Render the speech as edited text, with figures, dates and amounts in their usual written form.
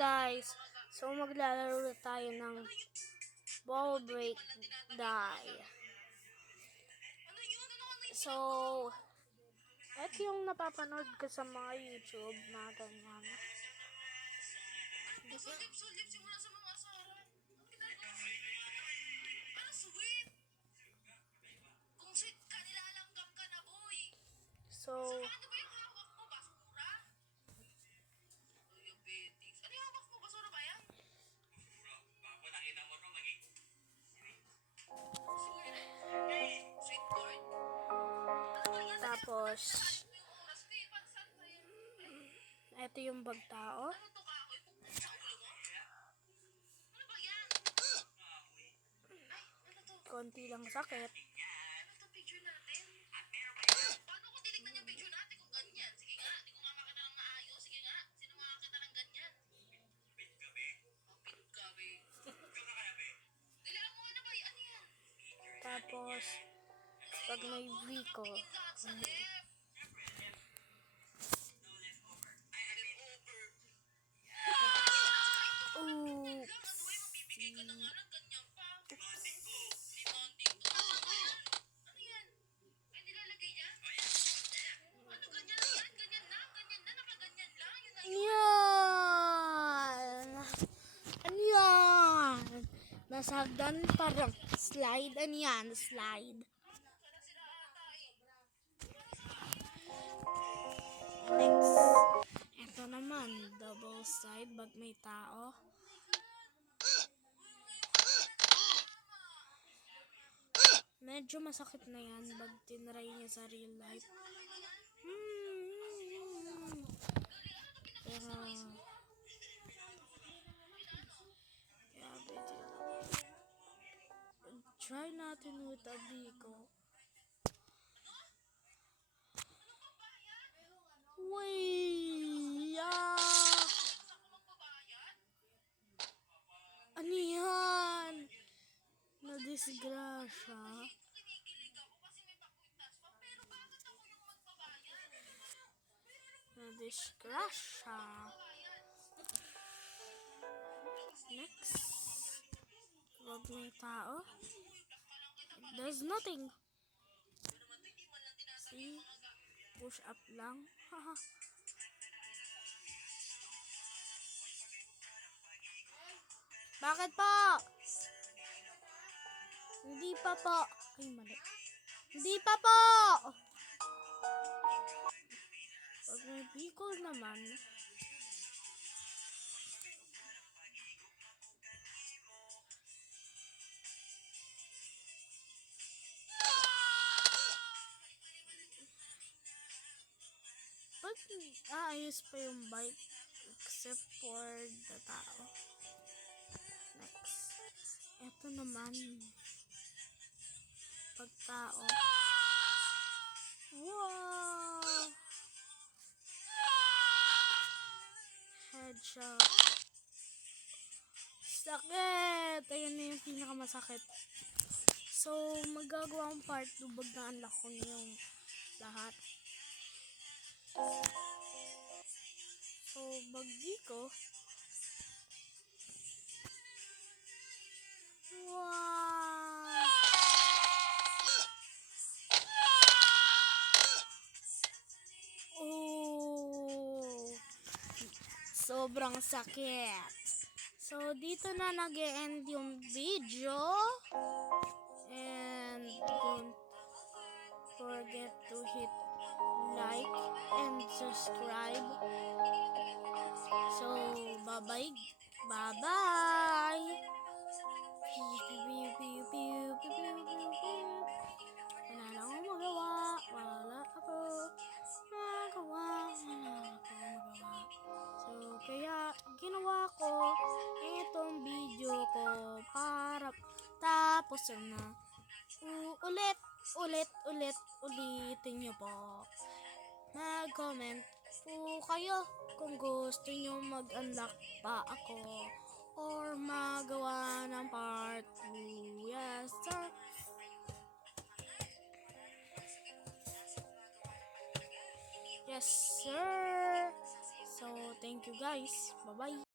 guys, so maglalaro tayo ng ball break die. So, ito yung napapanood ko sa mga YouTube na ganyan. So, tapos, ito yung bagtao. Konti lang sakit. Tapos, pag may Vico, Yan! Nasa hagdan parang slide. Ano yan? Slide. Next. Ito naman. Double side. Pag may tao. Medyo masakit na yan. Pag tinry niya sa real life. Pero try natin with a Vico. Uy! Ano yan? Nadisgrasya. Nadisgrasya. Next. Wag may tao. There's nothing. See? Push up lang. Haha. Bakit po? Hindi pa po. Ay, mali. Hindi pa po! Pag may Vico naman, ayos pa yung bike except for the tao. Next. Ito naman. Pag tao. Wow! Headshot. Sakit! Ayun na yung pinakamasakit. So, magagawa ang part 2 pag na-unlock ko yung lahat. So, bagdi ko. Wow! Oh! Sobrang sakit. So, dito na nag-e-end yung video. And don't forget to hit like and subscribe. So, bye-bye. Bye-bye. Wala na akong magawa. Wala ako magawa. So, kaya ginawa ko itong video ko para tapos na ulitin nyo po. Mag-comment po kayo kung gusto nyo mag-unlock pa ako or magawa ng part 2. Yes, sir. Yes, sir. So, thank you guys. Bye-bye.